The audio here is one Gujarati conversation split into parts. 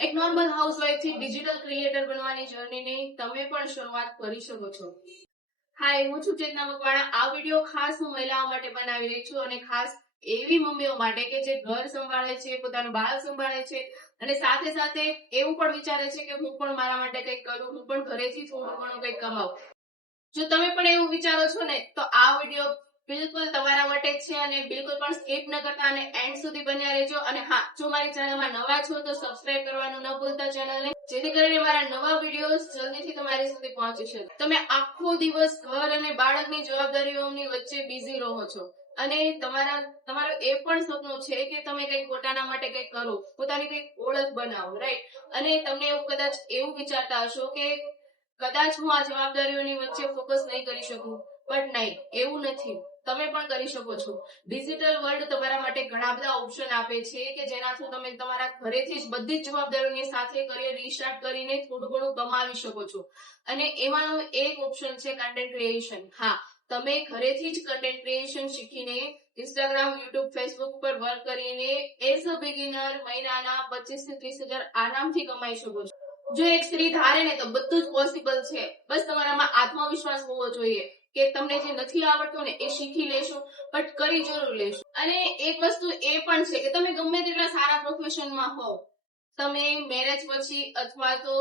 એક નોર્મલ હાઉસવાઇફ થી ડિજિટલ ક્રિએટર બનવાની જર્નીની તમે પણ શરૂઆત કરી શકો છો. હાય, હું છું ચેતના મકવાણા. આ વિડીયો ખાસ હું મહિલાઓ માટે બનાવી રહી છું અને ખાસ એવી મમ્મીઓ માટે કે જે ઘર સંભાળે છે, પોતાનું બાળક સંભાળે છે અને સાથે સાથે એવું પણ વિચારે છે કે હું પણ મારા માટે કંઈક કરું, હું પણ ઘરેથી થોડું ઘણું કંઈક કમાઉં. જો તમે પણ એવું વિચારો છો ને તો આ વિડીયો બિલકુલ તમારા માટે જ છે અને બિલકુલ પણ સ્કીપ ન કરતા અને એન્ડ સુધી બન્યા રહેજો. અને હા, જો મારી ચેનલમાં નવા છો તો સબસ્ક્રાઇબ કરવાનું ન ભૂલતા ચેનલને, જેથી કરીને મારા નવા વિડીયોઝ જલ્દીથી તમારી સુધી પહોંચી શકે. તમે આખો દિવસ ઘર અને બાળકની જવાબદારીઓની વચ્ચે બિઝી રહો છો અને તમારું એ પણ સપનું છે કે તમે કંઈક પોતાના માટે કંઈક કરો, પોતાની કંઈક ઓળખ બનાવો, રાઈટ? અને તમને એવું કદાચ એવું વિચારતા હશો કે કદાચ હું આ જવાબદારીઓની વચ્ચે ફોકસ નહીં કરી શકું, બટ નહીં, એવું નથી. તમે પણ કરી શકો છો. ડિજિટલ વર્લ્ડ તમારા માટે ઘણા બધા ઓપ્શન આપે છે કે જેનાથી તમે તમારા ઘરેથી જ બધી જ જવાબદારીઓની સાથે કરિયર રીસ્ટાર્ટ કરીને થોડું ઘણું કમાવી શકો છો. અને એમાંનો એક ઓપ્શન છે કન્ટેન્ટ ક્રિએશન. હા, તમે ઘરેથી જ કન્ટેન્ટ ક્રિએશન શીખીને ઇન્સ્ટાગ્રામ, યુટ્યુબ, ફેસબુક પર વર્ક કરીને એઝ અ બિગિનર મહિનાના 25 થી 30 હજાર આરામથી કમાઈ શકો છો. જો એક સ્ત્રી ધારે ને તો બધું જ પોસિબલ છે. બસ તમારામાં આત્મવિશ્વાસ હોવો જોઈએ કે તમને જે નથી આવડતું ને એ શીખી લેશો, બટ કરી જરૂર લેશો. અને એક વસ્તુ એ પણ છે કે તમે ગમે તેટલા સારા પ્રોફેશનમાં હોવ, તમે મેરેજ પછી અથવા તો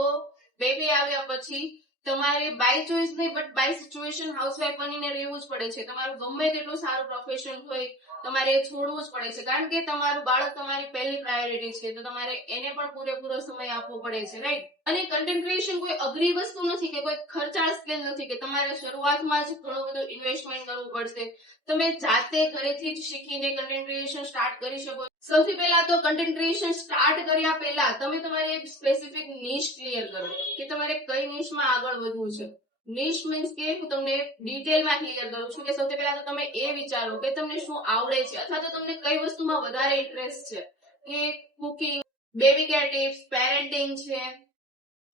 બેબી આવ્યા પછી તમારે બાય ચોઇસ નહીં બટ બાય સિચ્યુએશન હાઉસવાઇફ બનીને રહેવું જ પડે છે. તમારું ગમે તેટલું સારું પ્રોફેશન હોય, તમારે છોડવું જ પડે છે, કારણ કે તમારું બાળક તમારી પહેલી પ્રાયોરિટી છે, તો તમારે એને પણ પૂરેપૂરો સમય આપવો પડે છે, રાઈટ? અને કન્ટેન્ટ ક્રિએશન કોઈ અઘરી વસ્તુ નથી કે કોઈ ખર્ચાળ સ્કિલ નથી કે તમારે શરૂઆતમાં જ ઘણું બધું ઇન્વેસ્ટમેન્ટ કરવું પડશે. તમે જાતે ઘરેથી જ શીખીને કન્ટેન્ટ ક્રિએશન સ્ટાર્ટ કરી શકો. સૌથી પહેલા તો કન્ટેન્ટ ક્રિએશન સ્ટાર્ટ કર્યા પહેલા તમે તમારી એક સ્પેસિફિક નિશ ક્લિયર કરો કે તમારે કઈ નિશમાં આગળ વધવું છે. નિશ મીન્સ કે હું તમને ડિટેલમાં ક્લિયર કરું છું કે સૌથી પહેલા તો તમે એ વિચારો કે તમને શું આવડે છે અથવા તો તમને કઈ વસ્તુમાં વધારે ઇન્ટરેસ્ટ છે, કે cooking, baby care tips, parenting છે,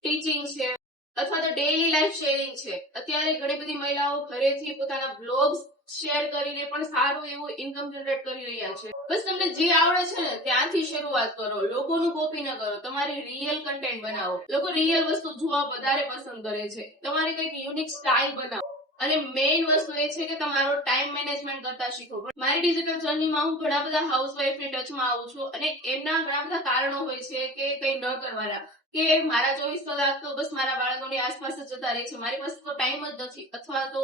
ટીચિંગ છે, અથવા તો ડેઈલી લાઈફ શેરિંગ છે. અત્યારે ઘણી બધી મહિલાઓ ઘરેથી પોતાના બ્લોગ્સ શેર કરીને પણ સારું એવું ઇન્કમ જનરેટ કરી રહ્યા છે. બસ તમને જે આવડે છે ને ત્યાંથી શરૂઆત કરો. લોકોનું કોપી ન કરો, તમારી રિયલ કન્ટેન્ટ બનાવો. લોકો રિયલ વસ્તુ જોવા વધારે પસંદ કરે છે. તમારી કંઈક યુનિક સ્ટાઇલ બનાવો. અને મેઇન વસ્તુ એ છે કે તમારો ટાઈમ મેનેજમેન્ટ કરતા શીખો. મારી ડિજિટલ જર્નીમાં હું ઘણા બધા હાઉસવાઇફની ટચમાં આવું છું અને એમના ઘણા બધા કારણો હોય છે કે કંઈ ન કરવાના, કે મારા 24 કલાક તો બસ મારા બાળકોની આસપાસ જ જતા રહે છે, મારી પાસે તો ટાઈમ જ નથી, અથવા તો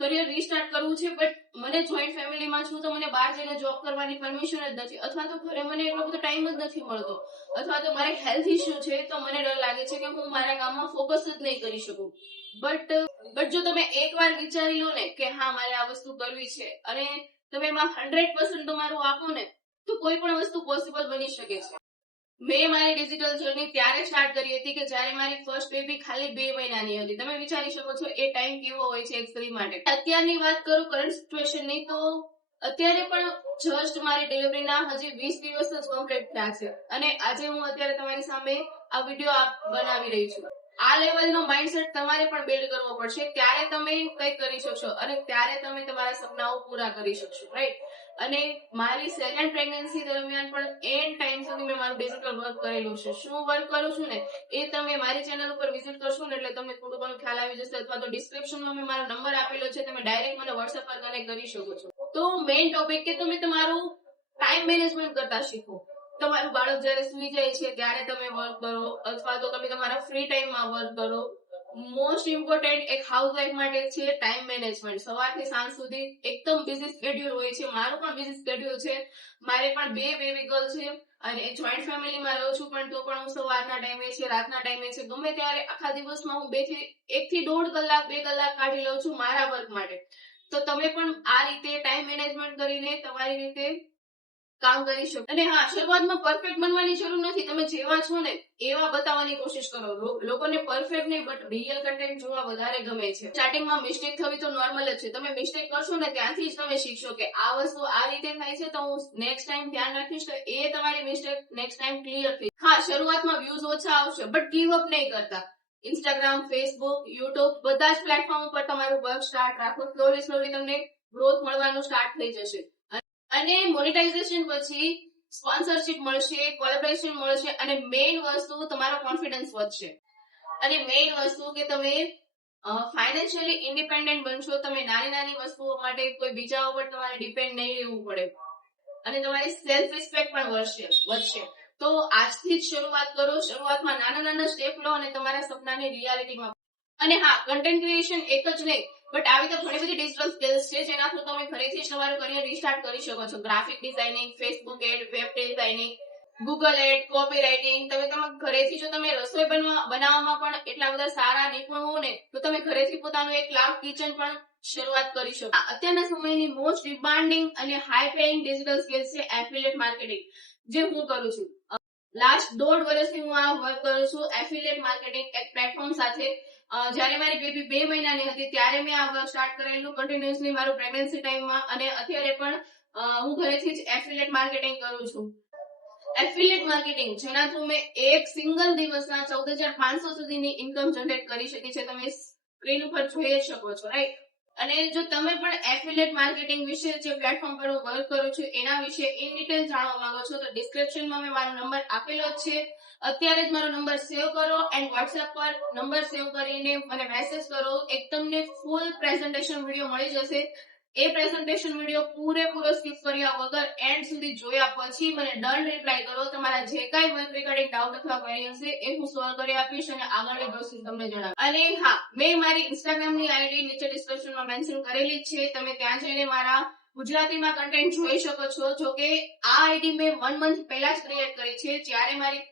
કરિયર રીસ્ટાર્ટ કરવું છે બટ મને જોઈન્ટ ફેમિલીમાં છું તો મને બહાર જઈને જોબ કરવાની પરમિશન જ નથી, અથવા તો ઘરે મને એટલો બધો ટાઈમ જ નથી મળતો, અથવા તો મારે હેલ્થ ઇશ્યુ છે તો મને ડર લાગે છે કે હું મારા કામમાં ફોકસ જ નહીં કરી શકું. બટ જો તમે એકવાર વિચારી લો ને કે હા મારે આ વસ્તુ કરવી છે અને તમે એમાં 100% તમારું આપો ને તો કોઈ પણ વસ્તુ પોસિબલ બની શકે છે. મેં મારી ડિજિટલ જર્ની ત્યારે સ્ટાર્ટ કરી હતી કે જ્યારે મારી ફર્સ્ટ બેબી ખાલી 2 મહિનાની હતી. તમે વિચારી શકો છો એ ટાઈમ કેવો હોય છે એક સ્ત્રી માટે. અત્યારની વાત કરું કરંટ સિચ્યુએશનની, તો અત્યારે પણ જસ્ટ મારી ડિલિવરીના હજી 20 દિવસ જ કમ્પ્લીટ થયા છે અને આજે હું અત્યારે તમારી સામે આ વિડીયો બનાવી રહી છું. આ લેવલનો માઇન્ડસેટ તમારે પણ બિલ્ડ કરવો પડશે, ત્યારે તમે કંઈક કરી શકશો અને ત્યારે તમે તમારા સપનાઓ પૂરા કરી શકશો, રાઈટ? અને મારી સેકન્ડ પ્રેગ્નન્સી દરમિયાન પણ એન્ડ ટાઈમ સુધી મેં મારું ડિજિટલ વર્ક કરેલું છે. શું વર્ક કરું છું ને એ તમે મારી ચેનલ ઉપર વિઝિટ કરશો ને એટલે તમને થોડું ઘણું ખ્યાલ આવી જશે, અથવા તો ડિસ્ક્રિપ્શનમાં મેં મારો નંબર આપેલો છે, તમે ડાયરેક્ટ મને વોટ્સએપ પર કનેક્ટ કરી શકો છો. તો મેઇન ટોપિક કે તમે તમારું ટાઈમ મેનેજમેન્ટ કરતા શીખો. તમારું બાળક જ્યારે સૂઈ જાય છે ત્યારે તમે વર્ક કરો, અથવા તો તમે તમારા ફ્રી ટાઈમમાં વર્ક કરો. મોસ્ટ ઇમ્પોર્ટન્ટ એક હાઉસવાઇફ માટે છે ટાઈમ મેનેજમેન્ટ. સવારથી સાંજ સુધી એકદમ બિઝી શેડ્યુલ હોય છે. મારું પણ બિઝી શેડ્યુલ છે. મારે પણ 2 બેબી ગર્લ છે અને જોઈન્ટ ફેમિલીમાં રહું છું, પણ તો પણ હું સવારના ટાઈમે છે, રાતના ટાઈમે છે, ગમે ત્યારે આખા દિવસમાં હું 1 થી 1.5 કલાક 2 કલાક કાઢી લઉં છું મારા વર્ક માટે. તો તમે પણ આ રીતે ટાઈમ મેનેજમેન્ટ કરીને તમારી રીતે કામ કરી શકો. અને હા, શરૂઆતમાં પરફેક્ટ બનવાની જરૂર નથી. તમે જેવા છો ને એવા બતાવવાની કોશિશ કરો. લોકોને પરફેક્ટ નહીં બટ રિયલ કન્ટેન્ટ જોવા વધારે ગમે છે. સ્ટાર્ટિંગમાં મિસ્ટેક થવી તો નોર્મલ જ છે. તમે મિસ્ટેક કરશો ને ત્યાંથી જ તમે શીખશો કે આ વસ્તુ આ રીતે થાય છે, તો હું નેક્સ્ટ ટાઈમ ધ્યાન રાખીશ તો એ તમારી મિસ્ટેક નેક્સ્ટ ટાઈમ ક્લિયર થઈ. હા, શરૂઆતમાં વ્યૂઝ ઓછા આવશે બટ ગીવ અપ નહીં કરતા. ઇન્સ્ટાગ્રામ, ફેસબુક, યુટ્યુબ બધા જ પ્લેટફોર્મ ઉપર તમારું વર્ક સ્ટાર્ટ રાખો. સ્લોલી તમને ગ્રોથ મળવાનું સ્ટાર્ટ થઈ જશે. અને મોનેટાઇઝેશન પછી સ્પોન્સરશિપ મળશે, કોલેબોરેશન મળશે અને મેઇન વસ્તુ તમારો કોન્ફિડન્સ વધશે. અને મેઇન વસ્તુ કે તમે ફાઇનાન્શિયલી ઇન્ડિપેન્ડન્ટ બનશો. તમે નાની નાની વસ્તુઓ માટે કોઈ બીજા ઉપર તમારે ડિપેન્ડ નહીં રહેવું પડે અને તમારી સેલ્ફ રિસ્પેક્ટ પણ વધશે. તો આજથી જ શરૂઆત કરો. શરૂઆતમાં નાના નાના સ્ટેપ લો અને તમારા સપનાને રિયાલિટીમાં. અને હા, કન્ટેન્ટ ક્રિએશન એક જ નહીં, બટ આવી તો ઘણી બધી ડિજિટલ સ્કિલ્સ છે જેના થ્રુ તમે ઘરેથી જ તમારું કરિયર રિસ્ટાર્ટ કરી શકો છો. Graphic designing, Facebook ad, web designing, Google ad, copy writing. તમે ઘરેથી જો તમે રસોઈ બનાવવામાં પણ એટલા બધા સારા નિપુણ હો ને, તો તમે ઘરેથી પોતાનું એક ક્લાઉડ કિચન પણ શરૂઆત કરી શકો. અત્યારના સમયની મોસ્ટ ડિમાન્ડિંગ અને હાઈ પેઇંગ ડિજિટલ સ્કિલ્સ છે એફિલિએટ માર્કેટિંગ, જે હું કરું છું. લાસ્ટ 1.5 વર્ષથી હું આ વર્ક કરું છું એફિલિએટ માર્કેટિંગ એક પ્લેટફોર્મ સાથે. જ્યારે મારી બેબી 2 મહિનાની હતી ત્યારે મેં આ વર્ક સ્ટાર્ટ કરેલું કન્ટિન્યુઅસલી મારું પ્રેગ્નન્સી ટાઈમમાં, અને અત્યારે પણ હું ઘરેથી જ એફિલિએટ માર્કેટિંગ કરું છું. એફિલિએટ માર્કેટિંગ જેના થ્રુ મેં એક સિંગલ દિવસના 14,500 સુધીની ઇન્કમ જનરેટ કરી શકી છે. તમે સ્ક્રીન ઉપર જોઈ શકો છો, રાઈટ? અને જો તમે પણ એફિલિએટ માર્કેટિંગ વિશે જે પ્લેટફોર્મ પર હું વર્ક કરું છું એના વિશે ઇન ડિટેલ જાણવા માંગો છો તો ડિસ્ક્રિપ્શનમાં મેં મારો નંબર આપેલો જ છે. અત્યારે જ મારો નંબર સેવ કરો એન્ડ વોટ્સએપ પર નંબર સેવ કરીને મને મેસેજ કરો. એક તમને ફૂલ પ્રેઝન્ટેશન વિડીયો મળી જશે. એ પ્રેઝન્ટેશન વિડીયો પૂરેપૂરો સ્કીપ કર્યા વગર એન્ડ સુધી જોયા પછી મને ડન રિપ્લાય કરો. તમારા જે કાંઈ વર્ક રિગાર્ડિંગ ડાઉટ અથવા ક્વેરી હશે એ હું સોલ્વ કરી આપીશ અને આગળની પ્રોસેસ તમને જણાવીશ. અને હા, મેં મારી ઇન્સ્ટાગ્રામની આઈડી નીચે ડિસ્ક્રિપ્શનમાં મેન્શન કરેલી જ છે. તમે ત્યાં જઈને મારા ગુજરાતીમાં કન્ટેન્ટ જોઈ શકો છો. જો કે આ આઈડી મેં 1 મંથ પહેલા જ ક્રિએટ કરી છે, જ્યારે મારી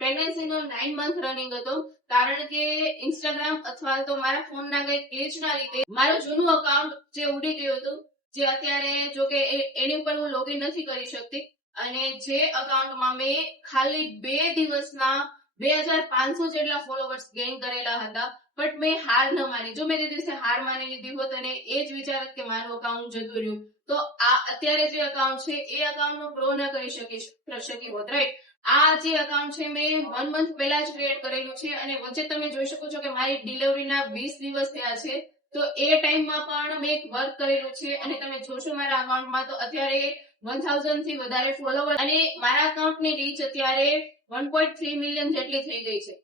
પ્રેગ્નન્સીનો 9 મંથ રનિંગ હતો. કારણ કે ઇન્સ્ટાગ્રામ અથવા તો મારા ફોનના કઈ ગ્લિચના લીધે મારું જૂનું અકાઉન્ટ જે ઉડી ગયું હતું, જે અત્યારે જો કે એની ઉપર હું લોગિન નથી કરી શકતી, અને જે અકાઉન્ટમાં મેં ખાલી 2 દિવસના 2,500 જેટલા ફોલોવર્સ ગેઇન કરેલા હતા. બટ મેં હાર ન માની. જો મેં તે દિવસે હાર માની લીધી હોત અને એ જ વિચારત કે મારું અકાઉન્ટ જતું રહ્યું, તો આ અત્યારે જે અકાઉન્ટ છે એ અકાઉન્ટનો ગ્રો ન કરી શકી હોત, રાઈટ? આ જે અકાઉન્ટ છે મેં 1 મંથ પહેલા જ ક્રિએટ કરેલું છે, અને વચ્ચે તમે જોઈ શકો છો કે મારી ડિલિવરીના 20 દિવસ થયા છે. તો એ ટાઈમમાં પણ મેં વર્ક કરેલું છે, અને તમે જોશો મારા અકાઉન્ટમાં તો અત્યારે 1000 થી વધારે ફોલોવર, અને મારા અકાઉન્ટની રીચ અત્યારે 1.3 મિલિયન જેટલી થઈ ગઈ છે.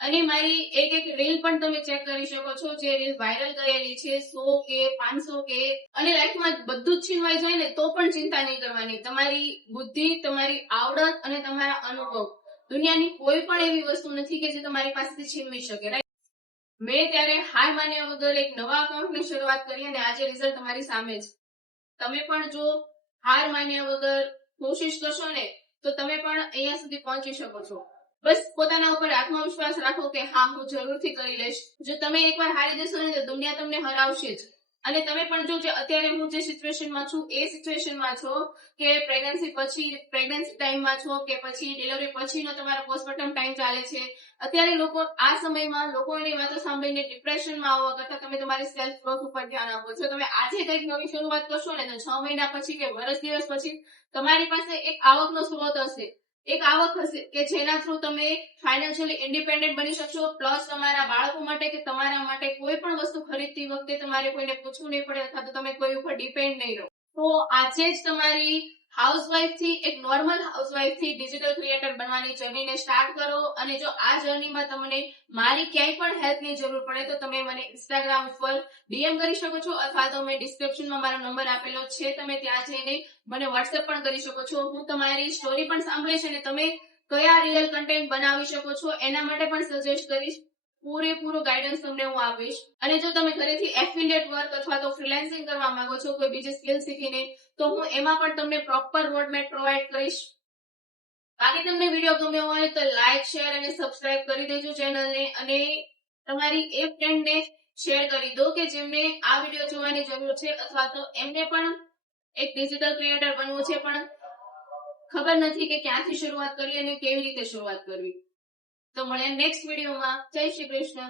અને મારી એક રીલ પણ તમે ચેક કરી શકો છો, જે રીલ વાયરલ ગયેલી છે 100K 500K. અને લાઈફમાં બધું જ છીનવાઈ જાય ને તો પણ ચિંતા નહીં કરવાની. તમારી બુદ્ધિ, તમારી આવડત અને તમારા અનુભવ, દુનિયાની કોઈ પણ એવી વસ્તુ નથી કે જે તમારી પાસેથી છીનવી શકે, રાઈટ? મેં ત્યારે હાર માન્યા વગર એક નવા અકાઉન્ટની શરૂઆત કરી અને આજે રિઝલ્ટ તમારી સામે છે. તમે પણ જો હાર માન્યા વગર કોશિશ કરશો ને તો તમે પણ અહીંયા સુધી પહોંચી શકો છો. બસ પોતાના ઉપર આત્મવિશ્વાસ રાખો કે હા, હું જરૂરથી કરી લઈશ. જો તમે એકવાર હારી જશો ને તો દુનિયા તમને હરાવશે જ. અને તમે પણ જો અત્યારે હું જે સિચ્યુએશનમાં છું એ સિચ્યુએશનમાં છો, કે પ્રેગ્નન્સી ટાઈમમાં છો, કે પછી ડિલિવરી પછીનો તમારો પોસ્ટમોર્ટમ ટાઈમ ચાલે છે, અત્યારે લોકો આ સમયમાં લોકોની વાતો સાંભળીને ડિપ્રેશનમાં આવવા કરતા તમે તમારી સેલ્ફ ગ્રોથ ઉપર ધ્યાન આપો. જો તમે આજે કંઈક નવી શરૂઆત કરશો ને તો 6 મહિના પછી કે વર્ષ દિવસ પછી તમારી પાસે એક આવકનો સ્ત્રોત હશે. એક આવક હશે કે જેના થ્રુ તમે ફાઇનાન્શિયલી ઇન્ડિપેન્ડન્ટ બની શકશો. પ્લસ તમારા બાળકો માટે કે તમારા માટે કોઈ પણ વસ્તુ ખરીદતી વખતે તમારે કોઈને પૂછવું નહીં પડે, અથવા તો તમે કોઈ ઉપર ડિપેન્ડ નહીં રહો. તો આજે જ તમારી હાઉસવાઇફથી એક નોર્મલ હાઉસવાઇફથી ડિજિટલ ક્રિએટર બનવાની જર્નીને સ્ટાર્ટ કરો. અને જો આ જર્નીમાં તમને મારી ક્યાંય પણ હેલ્પની જરૂર પડે તો તમે મને ઇન્સ્ટાગ્રામ ઉપર ડીએમ કરી શકો છો, અથવા તો મેં ડિસ્ક્રિપ્શનમાં મારો નંબર આપેલો છે, તમે ત્યાં જઈને મને વોટ્સએપ પણ કરી શકો છો. હું તમારી સ્ટોરી પણ સાંભળીશ અને તમે કયા રિયલ કન્ટેન્ટ બનાવી શકો છો એના માટે પણ સજેસ્ટ કરીશ. પૂરેપૂરો ગાઈડન્સ તમને હું આપીશ. અને જો તમે ઘરેથી એફિલિએટ વર્ક અથવા તો ફ્રીલાન્સિંગ કરવા માંગો છો કોઈ બીજી સ્કિલ શીખીને, તો હું એમાં પણ તમને પ્રોપર રોડમેપ પ્રોવાઈડ કરીશ. બાકી તમને વિડીયો ગમ્યો હોય તો લાઈક, શેર અને સબસ્ક્રાઇબ કરી દેજો ચેનલને, અને તમારી એક ફ્રેન્ડને શેર કરી દો કે જેમને આ વિડીયો જોવાની જરૂર છે, અથવા તો એમને પણ એક ડિજિટલ ક્રિએટર બનવું છે પણ ખબર નથી કે ક્યાંથી શરૂઆત કરવી અને કેવી રીતે શરૂઆત કરવી. તો મળે નેક્સ્ટ વિડીયોમાં. જય શ્રી કૃષ્ણ.